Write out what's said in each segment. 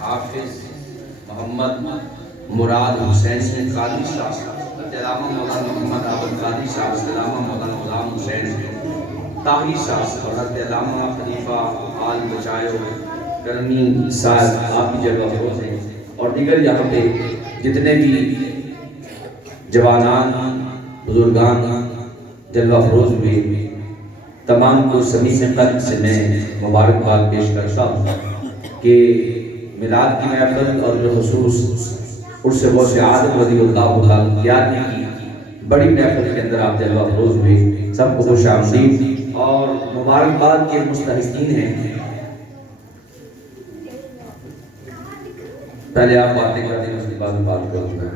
حافظ محمد مراد حسین قادری صاحب، علامہ مولانا محمد عابد قادری صاحب، علامہ مولانا غلام حسین طاہری صاحب اور حضرت علامہ خلیفہ آل بچایو کرمی صاحب آپ کی جلوہ افروز ہیں، اور دیگر یہاں پہ جتنے بھی جوانان بزرگان جلوہ افروز ہوئے، تمام کو صمیم قلب سے میں مبارکباد پیش کرتا ہوں کہ میلاد کی محفل اور بالخصوص عرس غوث اعظم رضی اللہ تعالیٰ یاد کی بڑی محفل کے اندر آپ جلوہ افروز ہوئے، سب کو خوش آمدید اور مبارکباد کے مستحقین ہیں۔ پہلے آپ باتیں کرتے ہیں، اس کے بعد میں بات کروں گا۔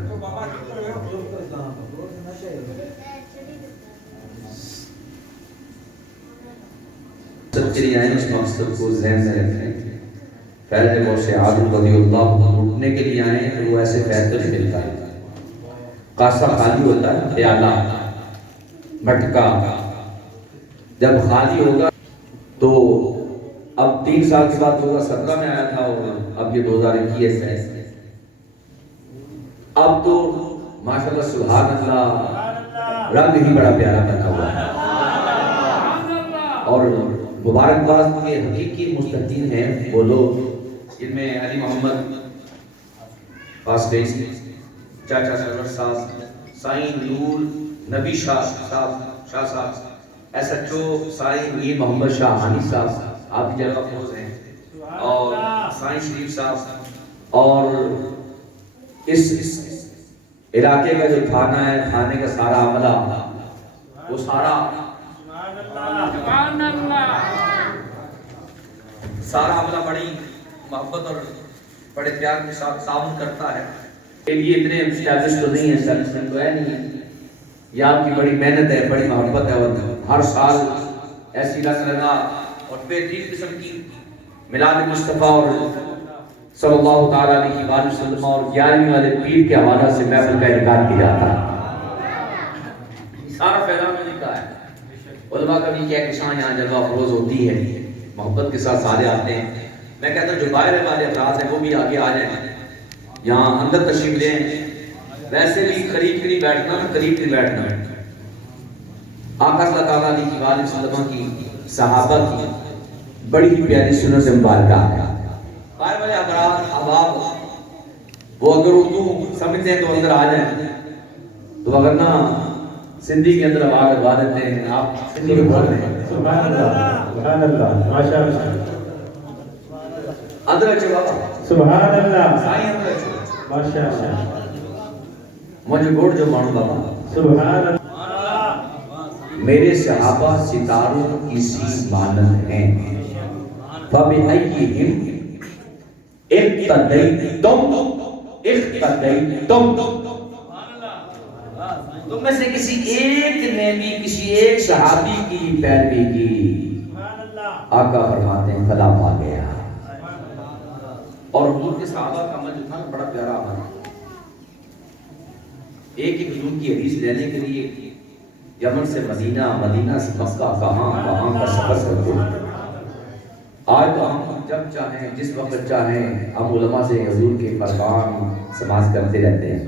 مقصد کے لیے آئیں، اس مقصد کو ذہن میں رکھیں۔ فیض غوث اعظم رضی اللہ لوٹنے کے لیے آئیں تو وہ ایسے فیض تو نہیں ملتا ہے، کاسہ خالی ہوتا ہے، پیالہ مٹکا جب خالی ہوگا تو اب 3 سال کے بعد 2017 میں آیا تھا اور اب یہ 2021 ہے، اب تو ماشاءاللہ سبحان اللہ رنگ ہی بڑا پیارا بنا ہوا ہے، اور مبارکباد کے حقیقی مستحقین ہیں وہ لوگ جن میں علی محمد فاسقی، چاچا سرور صاحب، سائیں نور نبی شاہ صاحب، ایس ایچ او سائیں میر محمد شاہ حانی صاحب آپ کی جلوہ افروز ہیں، اور سائیں شریف صاحب، اور اس علاقے کا جو تھانہ ہے، تھانے کا سارا عملہ، وہ سارا عملہ بڑی محبت اور بڑے پیار کے ساتھ تعاون کرتا ہے۔ یہ اتنے اسٹیبلش تو نہیں ہے، اسٹیبلشمنٹ تو ہے نہیں ہے، یہ آپ کی بڑی محنت ہے، بڑی محبت ہے، اور ہر سال ایسی رنگ لگا اور بہترین قسم کی میلاد مصطفیٰ اور صلی اللہ تعالیٰ علیہ وآلہ وسلم اور 11ویں والے پیر کے حوالہ سے محفل کا انعقاد کیا جاتا ہے۔ سارا فیضان میں لکھا ہے، علماء کا بھی کیا کشاں یہاں جلوہ افروز ہوتی ہے، محبت کے ساتھ سارے آتے ہیں۔ میں کہتا ہوں جو باہر والے افراد ہیں وہ بھی آگے آ جائیں، یہاں اندر تشریف لیں، ویسے بھی قریب نہیں بیٹھنا، قریب نہیں بیٹھنا۔ آقا صلی اللہ علیہ وآلہ وسلم کی صحابہ کی بڑی پیاری سنت مبارکہ ہے۔ باہر والے افراد احباب وہ اگر اردو سمجھتے ہیں تو اندر آ جائیں، تو اگر نہ سندھی کے اندر آواز لگوا دیتے ہیں، آپ سندھی میں بول رہے ہیں سبحان اللہ سبحان اللہ ماشاء اللہ اندر اچھے بابا سبحان اللہ سائیں اندر اچھے ماشاء اللہ مجھے گوڑ جو مانو بابا سبحان اللہ۔ میرے صحابہ ستاروں کی سی مانند ہیں، فَبِأَيِّهِمْ اِقْتَدَيْتُمْ تم میں سے کسی ایک نے بھی کسی ایک صحابی کی پیروی کی، آقا فرماتے ہیں فلا پا گیا۔ اور حضور کے صحابہ کا عمل جو تھا بڑا پیارا عمل، ایک ایک حضور کی حدیث لینے کے لیے یمن سے مدینہ، مدینہ سے مکہ، کہاں کا سفر کرتے ہیں۔ آج تو ہم جب چاہیں جس وقت چاہیں ہم علماء سے حضور کے فرمان سماعت کرتے رہتے ہیں،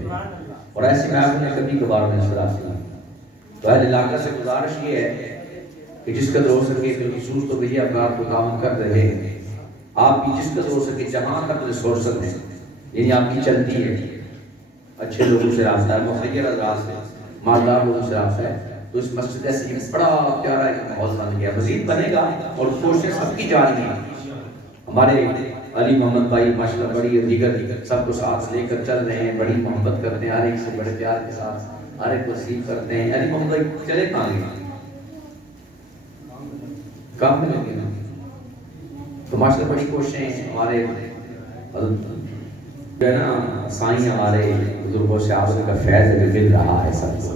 اور ایسی محفل میں کبھی کبھار میں نظر آتی ہیں۔ تو اہل علاقہ سے گزارش یہ ہے کہ جس قدر ہو سکے بالخصوص تو بھئی افراد کو تعاون کر رہے ہیں، آپ کی جس قدر ہو سکے جہاں تک ریسورسز ہیں، یعنی آپ کی چلتی ہے، اچھے لوگوں سے رابطہ ہے، مخیر حضرات سے، مالدار لوگوں سے رابطہ ہے، تو اس مسجد ایسے ہی بڑا پیارا ایک ماحول بن گیا، مزید بنے گا، اور کوششیں سب کی جاری ہیں۔ ہمارے علی محمد بھائی ماشاءاللہ بڑی دیگر سب کو ساتھ لے کر چل رہے ہیں، بڑی محبت کرتے ہیں، ہر ایک سے بڑے پیار کے ساتھ ہر ایک کو ریسیو کرتے ہیں۔ علی محمد بھائی چلے کہاں گے؟ کام میں لگے نا، تو ماشاءاللہ بڑی کوششیں ہمارے جو ہے نا سائیں ہمارے بزرگوں سے آپ کا فیض ہے مل رہا ہے سب کو،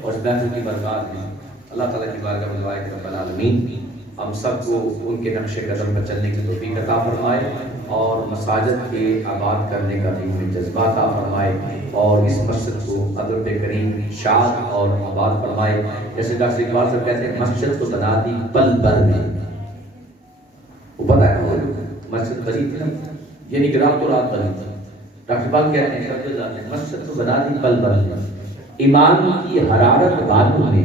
اور اس محفل کی برکات میں اللہ تعالیٰ کی بارگاہ میں دعا ہے کہ رب العالمین ہم سب کو ان کے نقش قدم پر چلنے کی توفیق عطا فرمائے، اور مساجد کے آباد کرنے کا بھی ہمیں جذبہ عطا فرمائے، اور اس مسجد کو حضرت کریم شاد اور آباد فرمائے۔ جیسے ڈاکٹر اقبال صاحب کہتے ہیں مسجد کو بنا دی پل بھر میں، وہ پتہ ہے نا مسجد بنی تھی نا یعنی کہ رات و رات بدل. ڈاکٹر اقبال کہتے ہیں قبل ذات مسجد تو بنا دی پل بھر میں ایمان کی حرارت بالوں نے.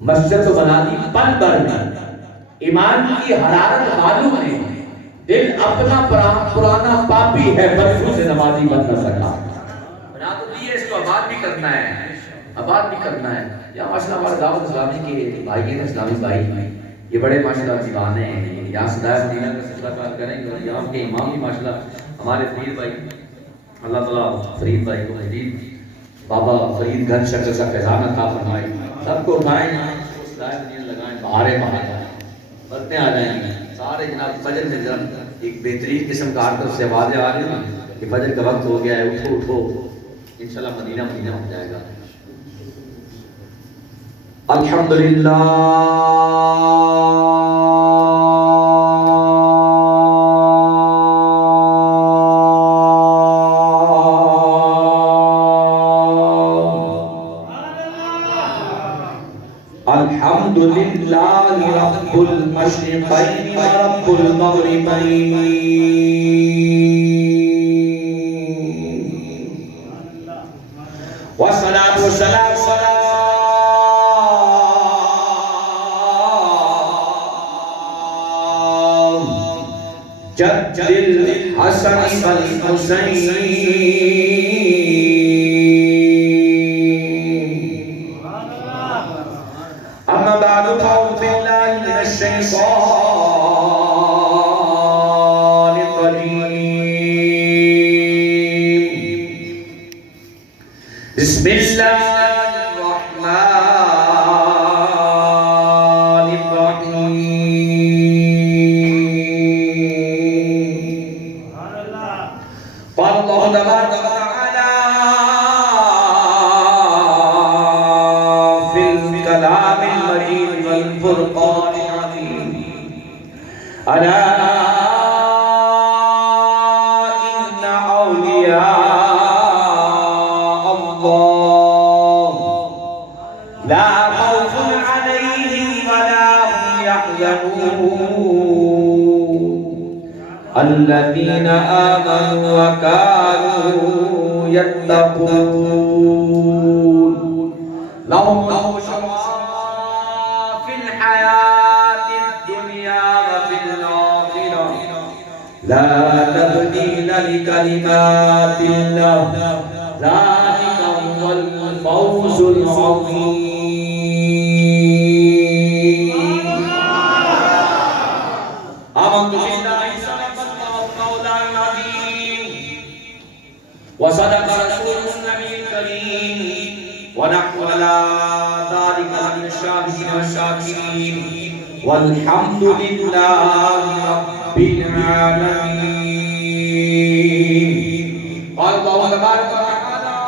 مسجد تو بنا دی پل بھر میں ایمان کی حرارت بالوں نے. دل اپنا پرانا پاپی ہے برسوں سے نمازی بن نہ سکا. بنا تو دیے اس کو آباد بھی کرنا ہے, آباد بھی کرنا ہے. یا ماشاءاللہ ہمارے دعوت اسلامی کے بھائی ہیں, اسلامی بھائی یہ بڑے ماشاءاللہ دیوانے ہیں. یہاں صدائے مدینہ کا سلسلہ کار کریں گے اور یہاں کے امام بھی ماشاءاللہ ہمارے فرید بھائی, اللہ تعالیٰ فرید بھائی کو مزید بابا فرید گھر شکل کا فیضان عطا فرمائے. سب کو اٹھائیں یہاں صدائے مدینہ لگائیں, بہاریں بہاریں برتیں آ جائیں گے سارے جناب. فجر میں جب ایک بہترین قسم کا ہر طرف سے آوازیں آ رہی ہیں کہ فجر کا وقت ہو گیا ہے, اٹھو اٹھو, انشاءاللہ مدینہ مدینہ ہو جائے گا. الحمدللہ الحمدللہ رب المشرقین رب المغربین والصلاة والسلام جد الحسن والحسین. أما بعد فأعوذ بالله من الشيطان الرجيم. بسم الله الرحمن الرحيم. قال الله تبارك وتعالى في الكلام المجيد والفرقان العظيم. ألا إن أولياء الله لا خوف عليهم ولا هم يحزنون الذين آمنوا وكانوا يتقون. لهم في الحياة الدنيا وفي الآخرة لا تبديل لكلمات الله ذلك هو الفوز العظيم. آمنت بالله صدق الله مولانا العظيم وصدق رسوله النبي الكريم ونحن على ذلك من الشاهدين والشاكرين والحمد لله رب العالمين. قال الله تبارك وتعالى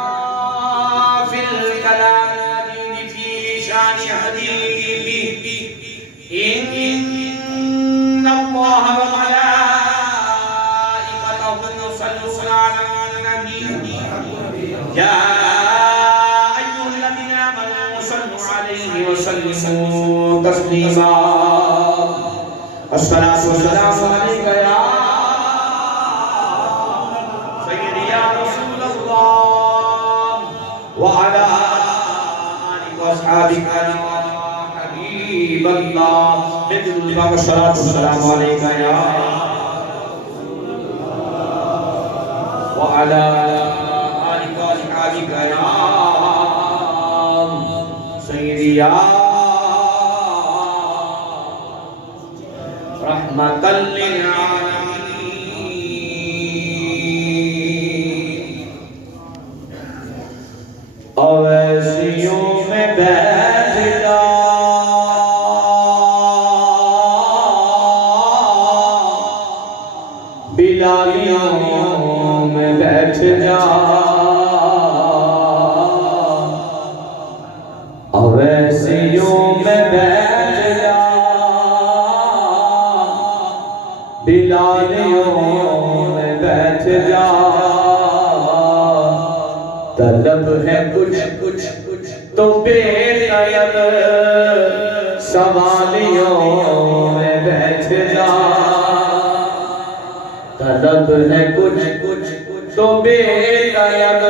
في الكلام المجيد في شان حبيبه إن الله وملائكته يصلون على النبي يا أيها الذين آمنوا صلوا عليه وسلموا تسليما. الصلاة والسلام عليك يا سيدي يا رسول الله وعلى آلك وأصحابك يا حبيب الله. الصلاة والسلام عليك يا وعلى آلك وأصحابك يا سيدي يا رحمة للعالمين. اویسیوں میں بیٹھ جا بلالیوں میں بیٹھ جا اویسیوں میں بیٹھ جا بلالیوں میں بیٹھ جا. طلب ہے کچھ تو بے طلب سوالیوں میں بیٹھ جا. طلب طلب ہے کچھ تو بے طلب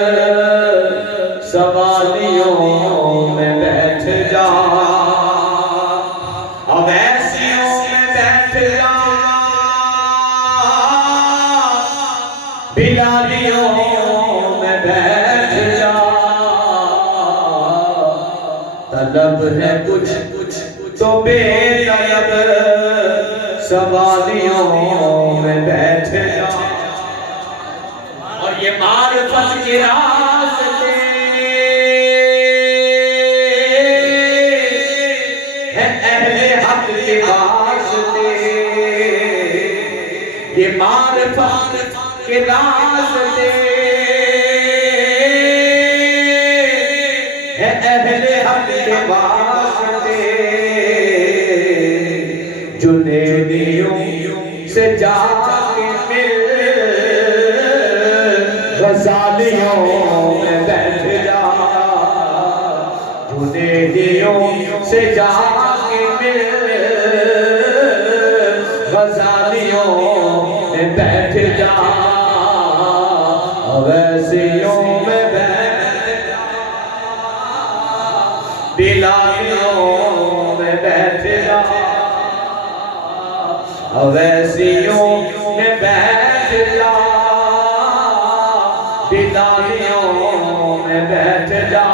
سوالیوں میں بیٹھ جا، اویسیوں میں بیٹھ جا، بلالیوں میں بیٹھ جا، طلب ہے کچھ تو بے طلب سوالیوں میں بیٹھ جا۔ اور یہ معرفت کے راستے ہیں اہل حق کے واسطے، یہ معرفت کے راستے ہیں اہل حق کے واسطے، جنیدیوں سے جا کے مل، غزالیوں میں بیٹھ جا، جنیدیوں سے جا کے مل، غزالیوں میں بیٹھ جا، اویسیوں میں بیٹھ جا، بلالیوں میں بیٹھ جا، اویسیوں میں بیٹھ جا، بلالیوں میں بیٹھ جا،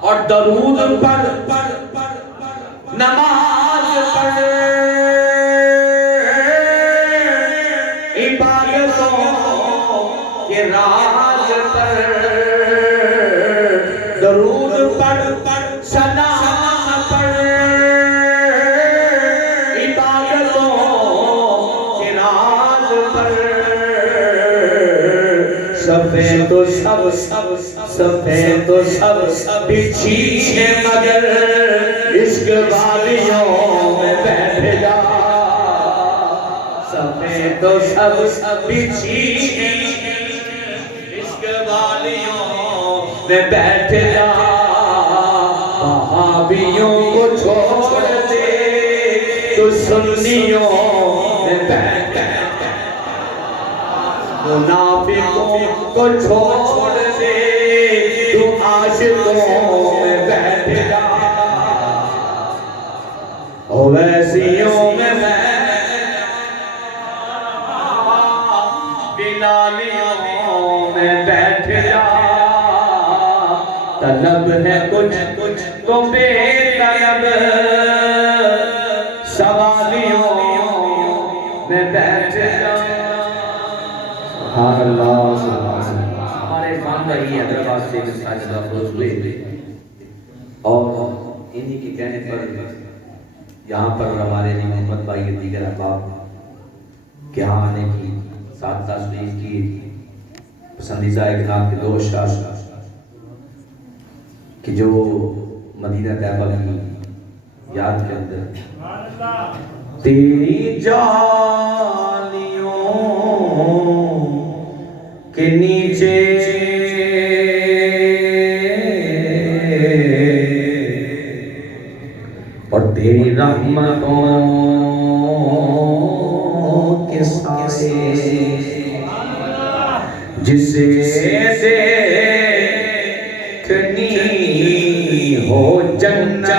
اور درود پڑھ، نماز پڑھ، عبادتوں کے راز پڑھ، درود پڑھ، سلام پڑھ، عبادتوں کے راز پڑھ، صفیں تو سب بچھی ہے مگر عشق والیوں میں بیٹھ جا، صفیں تو سب بچھی ہے عشق والیوں میں بیٹھ جا، وہابیوں کو چھوڑ دے تو سنیوں میں بیٹھ جا، منافقوں کو چھوڑ دے تو عاشقوں میں بیٹھ جا، اویسیوں میں بلالیوں میں بیٹھ جا، طلب ہے کچھ تو بے طلب سوالیوں میں بیٹھ جا۔ سبحان اللہ، سبحان اللہ۔ ہمارے خاندان ہی حیدرآباد سے مساجد افروز ہوئے اور انہی کے کہنے پر یہاں پر ہمارے محمد بھائی کے دیگر احباب کے یہاں آنے کی ساتھ تشریف کی پسندیدہ اقرام کے دو اشعار کہ جو مدینہ طیبہ کی یاد کے اندر تیری جالیوں کے نیچے اور تیری رحمتوں کے سائے جسے دیکھنی ہو جنت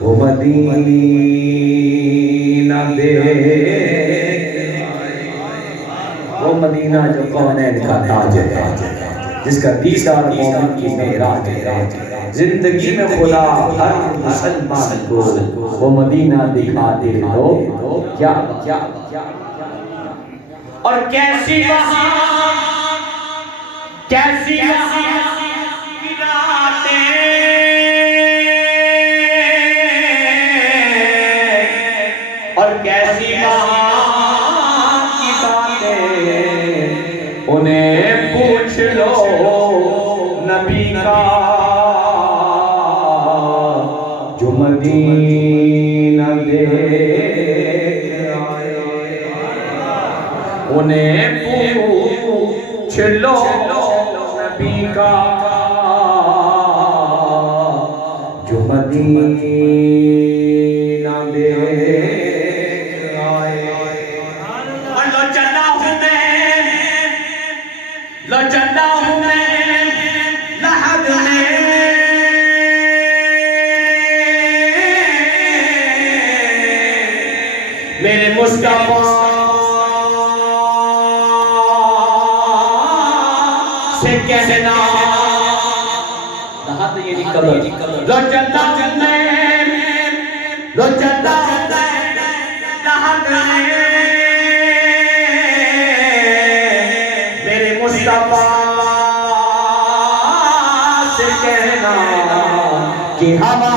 وہ مدینہ وہ مدینہ جو کونین کا تاج ہے، جس کا دیدار مومن کی معراج ہے، زندگی میں خدا ہر مسلمان کو وہ مدینہ دکھا دے تو کیا اور کیسی وہاں کی راتیں اور کیسی وہاں کی باتیں انہیں پوچھ لو نبی کا جو مدینہ دیکھ آئے، انہیں پوچھ لو نبی کا جو مدینہ دیکھ میرے مصطفیٰ سے کہنا لو چلتا چلنے لو چلتا میرے مصطفیٰ سے کہنا کہ ہوا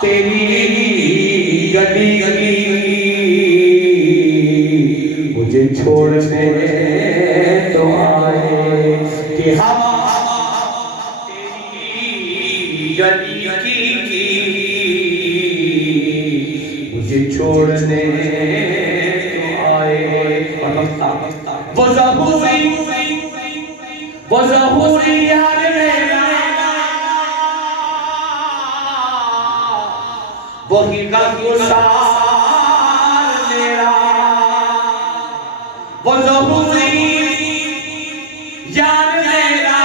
تیری گلی مجھے چھوڑنے تو آئے کہ ہوا تیری گلی کی مجھے چھوڑنے تو آئے وہ ظہوری یار میرا وہی غمگسار میرا وہ ظہوری یار میرا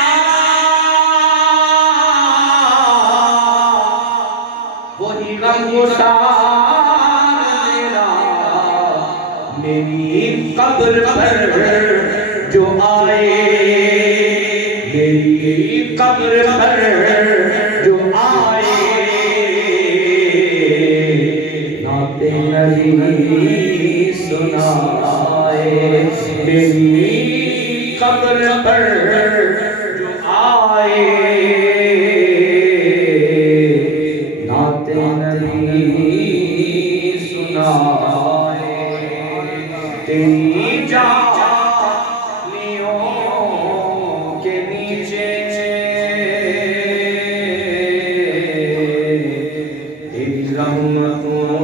وہی غمگسار میرا میری قبر پر جو آئے میری قبر پر جو آئے نعت نبی سنائے میری قبر پر جو آئے نعت نبی سنائے تیری جانیوں کے نیچے تیری رحمتوں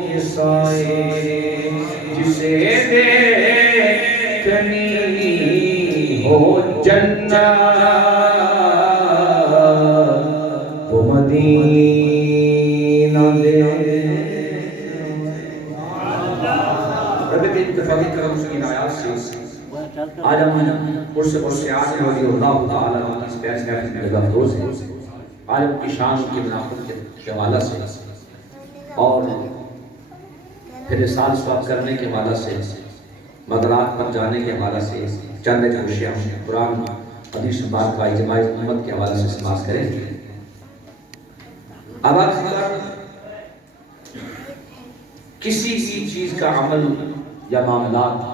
کے سائے جسے دیکھنی ہو جنت وہ مدینہ دے رب کے اتفاقی کرم سے آیات سے آج ہم قرص آج رضی اللہ تعالیٰ عنہ اس پیس میں لگا روز ہے آج ہم کی شان کی مناقب کے حوالہ سے اور پھر رسال سواب کرنے کے حوالہ سے مدرات پر جانے کے حوالہ سے چند اشیاء قرآن حدیث بات کا اجماع امت کے حوالہ سے سماعت کریں اب اگر کسی بھی چیز کا عمل یا معاملات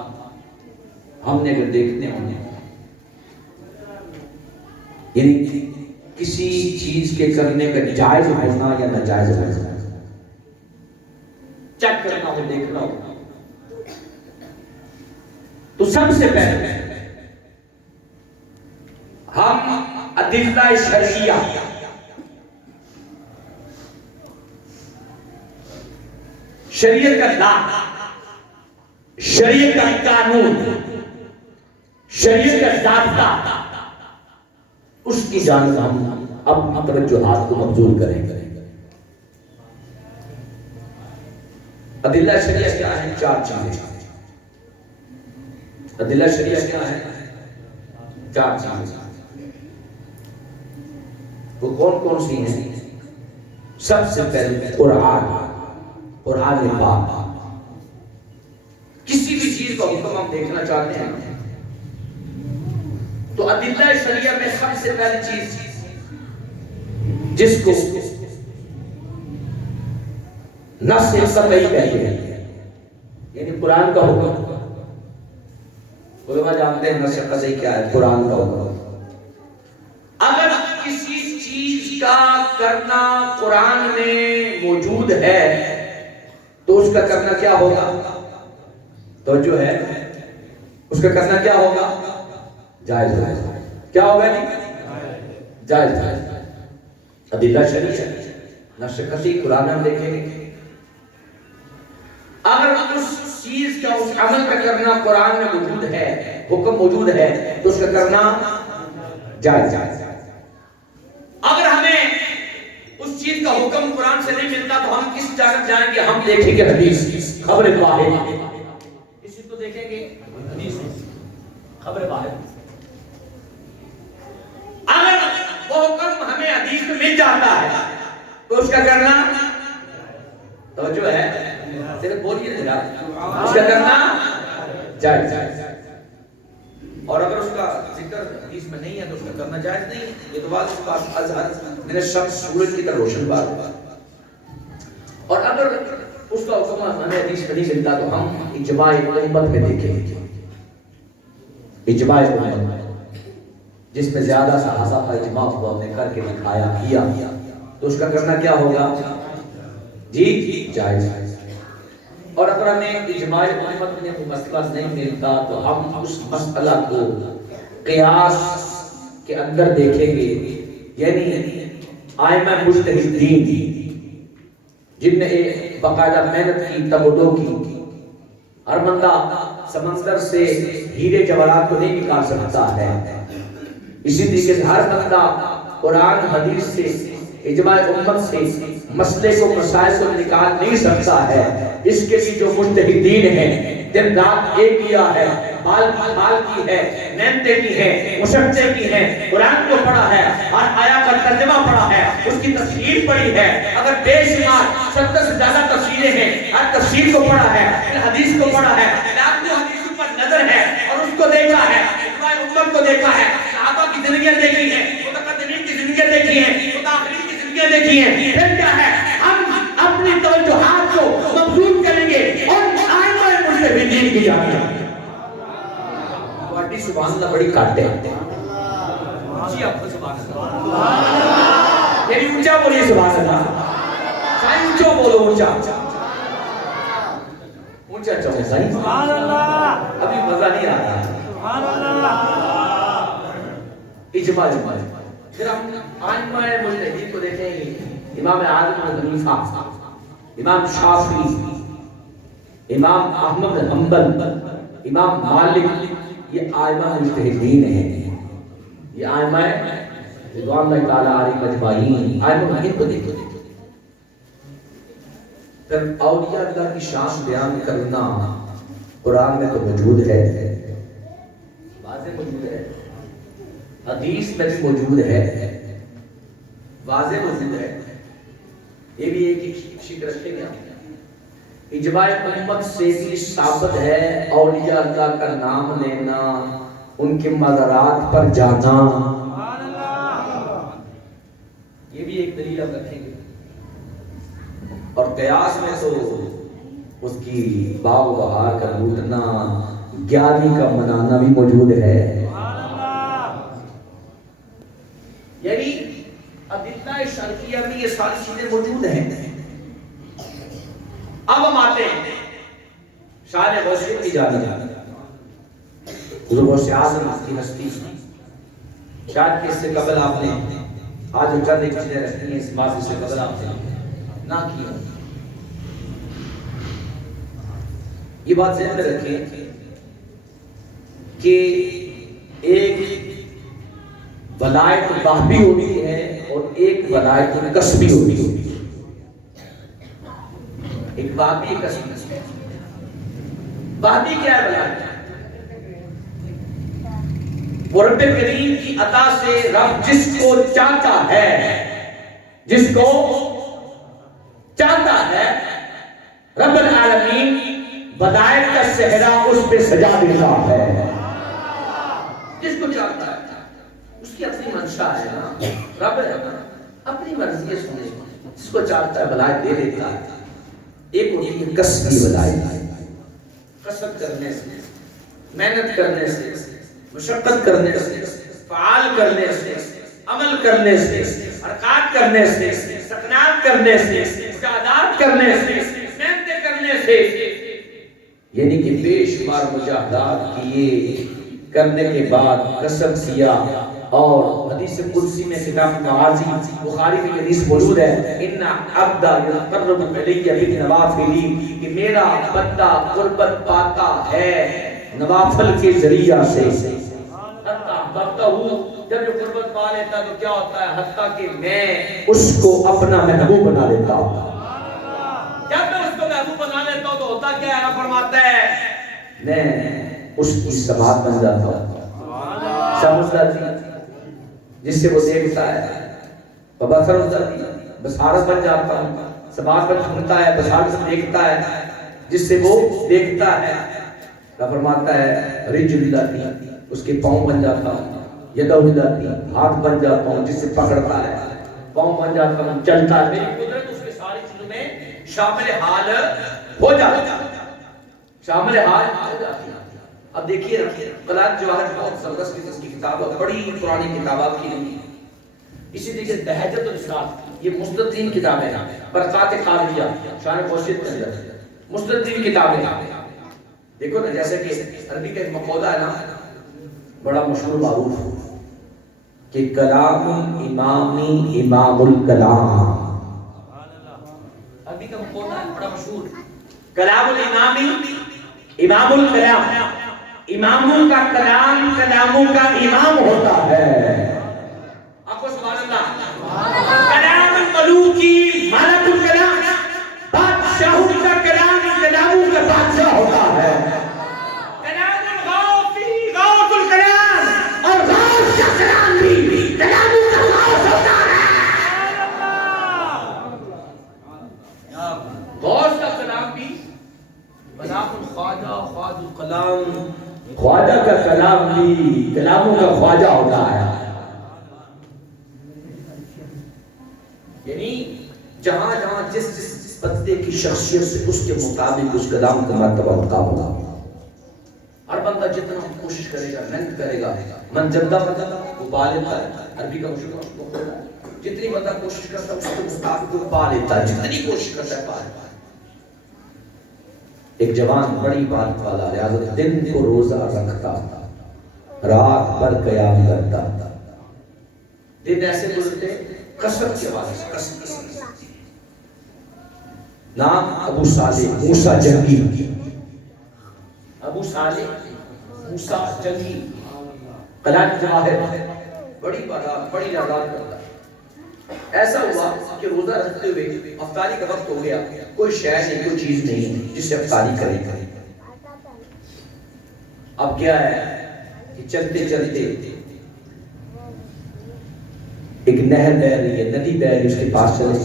ہم نے اگر دیکھنے ہوں یعنی کسی چیز کے کرنے کا جائز ہونا یا ناجائز ہونا چیک کرنا ہو دیکھنا ہو تو سب سے پہلے ہم ادلہ شرعیہ شریعت کا لا شریعت کا قانون شریعت کا ضابطہ اس کی جانب ہم اپنی توجہات کو مبذول کریں گے ادلہ شریعہ کیا ہے چار چیزیں ادلہ شریعہ کیا ہے چار چیزیں وہ کون سی ہیں سب سے پہلے قرآن پاک کسی بھی چیز کا حکم ہم دیکھنا چاہتے ہیں تو ادلہ شریعہ میں سب سے پہلی چیز جس کو نص قطعی کہتے ہیں یعنی قرآن کا حکم علماء جانتے ہیں نص قطعی کیا ہے قرآن کا حکم اگر کسی چیز کا کرنا قرآن میں موجود ہے تو اس کا کرنا کیا ہوگا تو جو ہے اس کا کرنا کیا ہوگا جائز ہوگا کیا ہوگا جائز ادلہ شریعہ نص قطعی قرآن ہم دیکھیں گے اگر اس چیز کا اس عمل کا کرنا قرآن میں موجود ہے حکم موجود ہے تو اس کا کرنا جائز اگر ہمیں اس چیز کا حکم قرآن سے نہیں ملتا تو ہم کس جانب جائیں گے ہم دیکھیں گے حدیث خبر واحد اس چیز کو دیکھیں گے حدیث خبر واحد اگر وہ حکم ہمیں حدیث میں مل جاتا ہے تو اس کا کرنا توجہ ہے، صرف بولیے ذرا، اس کا کرنا جائز، اور اگر اس کا ذکر حدیث میں نہیں ہے تو اس کا کرنا جائز نہیں ہے. یہ تو بات اس کا اظہر من الشمس سورج کی طرح روشن بات ہے. اور اگر اس کا حکم ہمیں حدیث میں نہیں ملتا تو ہم اجماع امت میں دیکھیں گے. اجماع امت جس میں زیادہ صحابہ کا اجماع ہوا، ہم نے کر کے دکھایا کیا، تو اس کا کرنا کیا ہوگا؟ جی جائز. اور اگر ہمیں اجماع امت میں کوئی مسئلہ نہیں ملتا تو ہم اس مسئلہ کو قیاس کے اندر دیکھیں گے. یعنی ائمہ مجتہدین جن نے باقاعدہ محنت کی، تبدو کی، ہر بندہ سمندر سے ہیرے جواہرات کو نہیں نکال سکتا ہے، اسی طریقے سے ہر بندہ قرآن حدیث سے، اجماع امت سے مسئلے کو، مسائل کو نکال نہیں سکتا ہے. اس کے لیے جو مجتہدین ہیں، دن رات ایک کیا ہے، بال کی ہے، محنتیں کی ہیں، مشقتیں کی ہیں، قرآن کو پڑھا ہے، ہر آیا کا ترجمہ پڑھا ہے، اس کی تفسیر پڑھی ہے. اگر بے شمار 70 سے زیادہ تفسیریں ہیں، ہر تفسیر کو پڑھا ہے، پھر حدیث کو پڑھا ہے، لاکھوں حدیثوں پر نظر ہے اور اس کو دیکھا ہے، اجماع امت کو دیکھا ہے، صحابہ کی زندگیاں دیکھی ہیں، متقدمین کی زندگیاں دیکھی ہیں، متاخرین کی زندگیاں دیکھی ہیں. پھر کیا ہے؟ ہم اپنی توجہات کو مبذول کریں گے اور ائمہ مجتہدین کی جانب. سبحان اللہ بڑی کاٹتے ہیں. جی آپ کو سبحان اللہ، یعنی اونچا بولیے سبحان اللہ، سائیں اونچا بولو، اونچا اونچا چاہو سائیں سبحان اللہ. ابھی مزہ نہیں آ رہا سبحان اللہ. اجماع. پھر ہم ائمہ مجتہدین کو دیکھیں گے. امام اعظم ابو حنیفہ، امام شافعی، امام احمد بن حنبل، امام مالک، یہ ائمہ مجتہدین ہیں. یہ ائمہ رضوان اللہ تعالی علیہم اجمعین، ائمہ ان کو دیکھو. پھر اولیاء اللہ کی شان بیان کرنا قرآن میں تو موجود ہے، واضح موجود ہے، حدیث میں بھی موجود ہے، واضح موجود ہے. یہ بھی ایک شکر رکھیں گے. اجماع امت سے بھی ثابت ہے اولیاء اللہ کا نام لینا، ان کے مزارات پر جانا. یہ بھی ایک دلیل ہم رکھیں گے. اور قیاس میں تو اس کی باغ و بہار کا لوٹنا، 11ویں کا منانا بھی موجود ہے. یعنی ادلہ شرعیہ میں یہ ساری چیزیں موجود ہیں. اب ہم آتے ہیں شان غوثیہ کی جانب. حضور غوث اعظم کی ہستی شاید کہ اس سے قبل آپ نے آج جو چند ایک چیزیں رکھی ہیں، اس بات سے قبل آپ نے نہ کیا. یہ بات ذہن میں رکھیں کہ ایک ولایت وہبی ہوتی ہے اور ایک ولایت کسبی ہوتی ہے. ایک وہبی، ایک کسبی. وہبی کیا ہے؟ ولایت وہ رب کریم کی عطا سے رب جس کو چاہتا ہے، جس کو چاہتا ہے، رب العالمین ولایت کا صحرا اس پہ سجا دیتا ہے. جس کو چاہتا ہے، اس کی اپنی منشا ہے نا، رب اپنی مرضی سنے، جس کو چاہتا ہے ولایت دے دیتا ہے. ایک ہوتی ہے کسبی ولایت، کسب کرنے سے، محنت کرنے سے، مشقت کرنے سے، فعال کرنے سے، عمل کرنے سے، حرکات کرنے سے، سکنات کرنے سے، مجاہدات کرنے سے، محنتیں کرنے سے. یعنی کہ بے شمار مجاہدات کیے، کرنے کے بعد قسم کیا. اور حدیث قدسی میں کتاب مغازی بخاری میں حدیث موجود ہے، ان عبد یتقرب الی بالنوافل، کہ میرا بندہ قربت پاتا ہے نوافل کے ذریعہ سے. جب یہ قربت پا لیتا تو کیا ہوتا ہے؟ حتیٰ کہ میں اس کو اپنا محبوب بنا لیتا ہوں. جب میں اس کو محبوب بنا لیتا ہوں تو ہوتا کیا ہے؟ فرماتا ہے میں اس کی سماعت بن جاتا ہوں. سمجھتا جی جس سے وہ دیکھتا ہے بصر بصارت بن جاتا ہوں، سماعت پر سنتا ہے، بصارت سے دیکھتا ہے جس سے وہ دیکھتا ہے. اللہ فرماتا ہے رجل ذاتی، اس کے پاؤں بن جاتا ہوں، یدہ ذاتی، ہاتھ بن جاتا ہوں جس سے پکڑتا ہے، پاؤں بن جاتا ہوں چلتا ہے. میری قدرت اس کے ساری چیزوں میں شامل حال ہو جاتی ہے، شامل حال ہو جاتی ہے. اب دیکھیے قلعت جواہر بہت زبردست قسم کی کتاب ہے، بڑی پرانی کتابات کی نہیں. اسی طریقے سے بہجت الاسرار، یہ مستدین کتابیں ہیں، برکات خارجیہ شان خوشیت کے اندر مستدین کتابیں. دیکھو نا جیسے کہ عربی کا ایک مقولہ ہے نا بڑا مشہور معروف کہ کلام امامی امام الکلام. عربی کا مقولہ ہے بڑا مشہور، کلام الامامی امام الکلام. اماموں کا کلام کلاموں کا امام ہوتا ہے. آپ کو سبحان اللہ. کلام الملوکی مالک الکلام، بادشاہوں کا کلام کلاموں کا بادشاہ ہوتا ہے. کلام الغوثی غوث الکلام، اور غوث کا کلام بھی کلاموں کا غوث ہوتا ہے. غوث کا کلام بھی کلام الخواجہ خواجہ الکلام، خواجہ کا کلام بھی کلاموں کا خواجہ ہوتا ہے. یعنی جہاں جہاں جس جس بندے کی شخصیت سے اس کے مطابق اس کلام کا مرتبہ مقام ہوگا. ہر بندہ جتنا کوشش کرے گا، محنت کرے گا، من جدہ بندہ وہ پا لیتا ہے. عربی کا مشہور ہے جتنی بندہ کوشش کرتا ہے اس کے مطابق وہ پا لیتا ہے، جتنی کوشش کرتا ہے پا لیتا ہے. ایک جوان بڑی بات والا لہذا دن کو روزہ رکھتا، رات بھر قیام کرتا. دن ایسے گزرتے کثرت کے بعد نام ابو صالح موسیٰ جنگی، ابو صالح موسیٰ جنگی قلعت جواہر بڑی تعداد کرتا. ایسا ہوا کہ روزہ رکھتے ہوئے افطاری کا وقت ہو گیا، کوئی شے نہیں، کوئی چیز نہیں جس سے افطاری کرے. اب کیا ہے کہ چلتے چلتے ایک نہر بہ رہی ہے، ندی بہ رہی ہے، اس کے پاس چلے.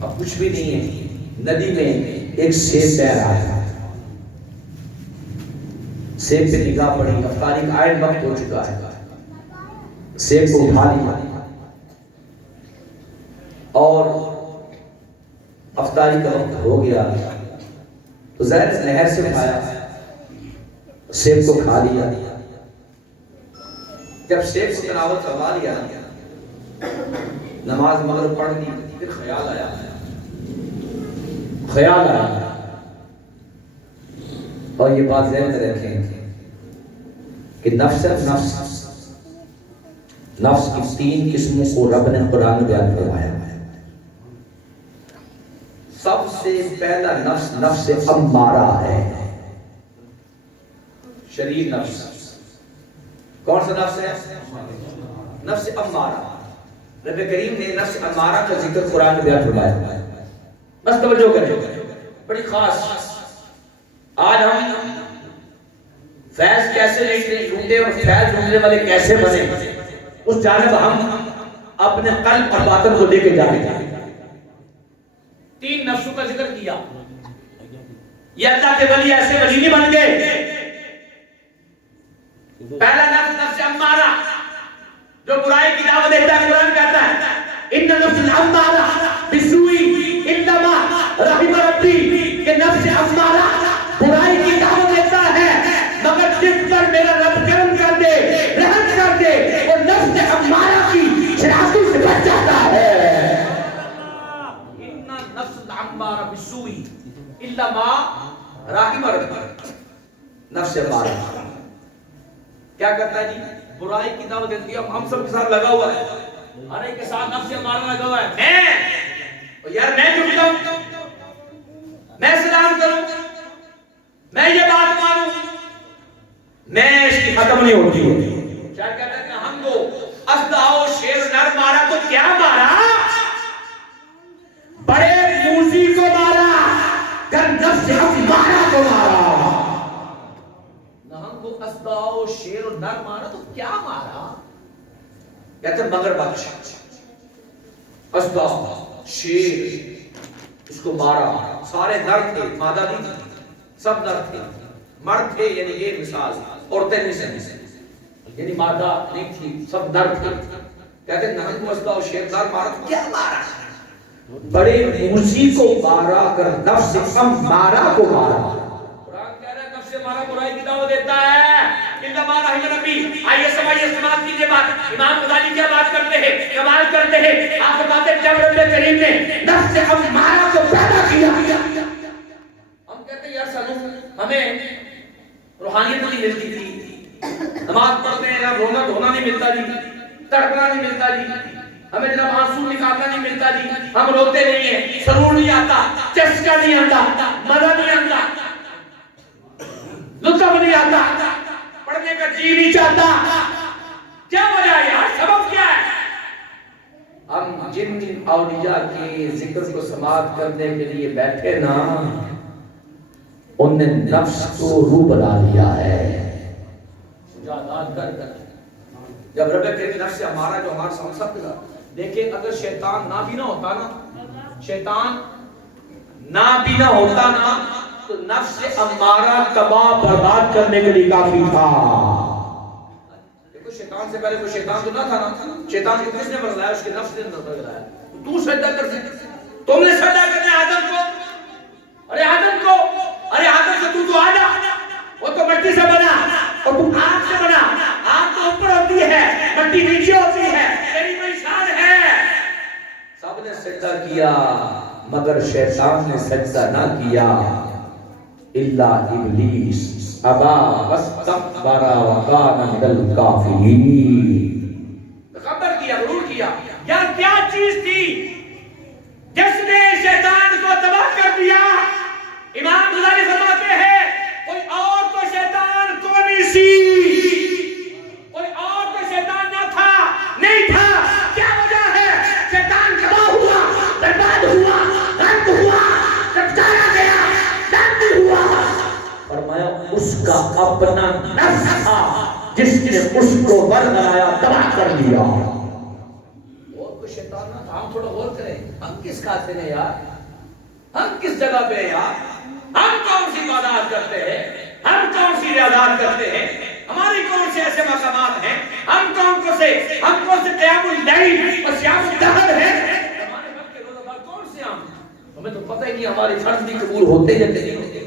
اب کچھ بھی نہیں ہے، ندی میں ایک سیب بہ رہا ہے. سیب پہ نگاہ پڑی، افطاری کا عین وقت ہو چکا ہے. سیب کو اٹھا لیا اور افطاری کا وقت ہو گیا تو ظاہر نہر سے اٹھایا، سیب کو کھا لیا. جب سیب کو تناول کروا لیا، نماز مغرب پڑھ لی، پھر خیال آیا اور یہ بات ذہن میں رکھیں کہ نفس کی 3 قسموں کو رب نے قرآن میں بیان فرمایا. سب سے پہلا نفس امارہ ہے، شریر نفس. کون سا نفس ہے؟ نفس امارہ. رب کریم نے نفس امارہ کا ذکر قرآن میں بیان فرمایا. بس توجہ کریں، بڑی خاص. آج ہم فیض کیسے ڈھونڈے اور فیض ڈھونڈنے والے کیسے بنے، اس جانب ہم اپنے قلب اور باطن کو لے کے جائیں گے. 3 نفسوں کا ذکر کیا. یہ اللہ کے ولی ایسے ولی نہیں بن گئے. پہلا نفس امارہ جو برائی کی دعوت دیتا ہے. قرآن کہتا ہے ان نفس الامارہ بسوئی الا ما رحم ربی، کہ نفس امارہ برائی کی دعوت دیتا ہے مگر جس پر میرا رب کرم کر دے، رحم کر دے، وہ نفس امارہ کی شرارتوں سے بچ جاتا ہے. ان نفس الامارہ بسوئی الا ما رحم ربی. نفس امارہ کیا کرتا ہے جی؟ برائی کی دعوت دیتی ہے. ہم سب کے ساتھ لگا ہوا ہے، ہر ایک کے ساتھ نفس امارہ لگا ہوا ہے. میں جھکتا ہوں، میں سلام کروں، میں یہ بات مانوں، میں اس کی ختم نہیں ہوتی. شاید کہتا ہے کہ ہم کو اسداؤ شیر نر مارا تو کیا مارا، بڑے موزی کو مارا، گر نفس امارہ کو مارا. نہ ہم کو اسداؤ شیر نر مارا تو کیا مارا، کہتے ہیں مگر بخش اسدا شیر اس کو مارا سارے نر تھے مادہ نہیں تھی سب نر تھے مرد تھے یعنی یہ مثال عورتیں نہیں تھیں یعنی مادہ نہیں تھی سب نر تھے کہتے ہیں نہنگ کو اسدا شیر نر مارا تو کیا مارا بڑے موسی کو مارا کر نفس امارہ کو مارا قرآن کہہ رہا ہے نفس امارہ برائی کی دعوت دیتا ہے انما رحم ربی آئیے سمجھیے سماعت کیجئے بات امام غزالی کیا بات کرتے ہیں کمال کرتے ہیں آپ باتیں جب رب کریم نے نفس امارہ کو پیدا کیا ہم کہتے ہیں یار سنو ہمیں روحانیت نہیں ملتی تھی نماز پڑھتے ہیں رونا دھونا نہیں ملتا جی تڑپنا نہیں ملتا جی ہمیں جناب آنسو نکالنا نہیں ملتا جی ہم روتے نہیں ہیں سرور نہیں آتا چسکا نہیں آتا مزہ نہیں آتا لطف نہیں آتا پڑھنے کا جی نہیں چاہتا کیا وجہ ہے یار سبب کیا ہے ہم جن اولیاء کے ذکر کو سماعت کرنے کے لیے بیٹھے نا ان نے نفس کو روح بنا لیا ہے مجاہدات کر کر جب رب کریم نفس ہمارا جو ہمارا سمجھ سکتا دیکھیں اگر شیطان نہ بھی نہ ہوتا نا شیطان نہ بھی نہ ہوتا نا تو نفس امارہ تباہ برباد کرنے کے لیے کافی تھا دیکھو شیطان سے پہلے کوئی شیطان تو نہ تھا نا شیطان کو کس نے بنایا اس کے نفس نے بنایا تو سجدہ کر سکتے تم نے سجدہ کرنا آدم کو ارے آدم سے تو آ جا وہ تو مٹی سے بنا اور تو آگ سے بنا آگ تو اوپر ہوتی ہے مٹی نیچے ہوتی ہے تیری کوئی شان ہے سب نے سجدہ کیا مگر شیطان نے سجدہ نہ کیا الا ابلیس ابا واستكبر وكان من الكافرين تکبر کیا غرور کیا یار کیا چیز تھی جس نے شیطان کو تباہ کر دیا امام غزالی فرماتے ہیں کوئی اور تو شیطان کو نہیں سی کوئی اور تو شیطان نہ تھا نہیں تھا کیا وجہ ہے شیطان تباہ ہوا برباد ہوا غرق ہوا سمجھایا گیا دند ہوا فرمایا اس کا اپنا نفس تھا جس نے اس کو برگلایا تباہ کر دیا اور کوئی شیطان نہ تھا ہم تھوڑا غور کریں ہم کس کھاتے ہیں یار ہم کس جگہ پہ ہیں یار ہم کون سی عبادات کرتے ہیں ہم کون سی ریاضات کرتے ہیں ہماری کون سے ایسے مقامات ہیں ہم کون سے قیام اللیل اور صیام الدہر ہیں ہمارے وقت کے روزہ دار کون سے ہمیں تو پتہ ہی نہیں ہماری فرض بھی قبول ہوتے یا نہیں ہوتے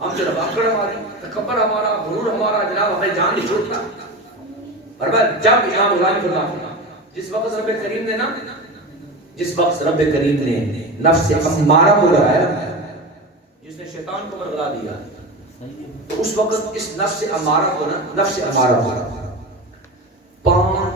ہم جناب آکڑ ہماری تکبر ہمارا غرور ہمارا جناب ہمیں جان نہیں چھوڑتا اور بھائی جب امام غزالی فرماتے جس وقت رب کریم نے نفس امارہ کو ڈرایا جس نے شیطان کو برگلا دیا تو اس وقت اس نفس امارہ کو 5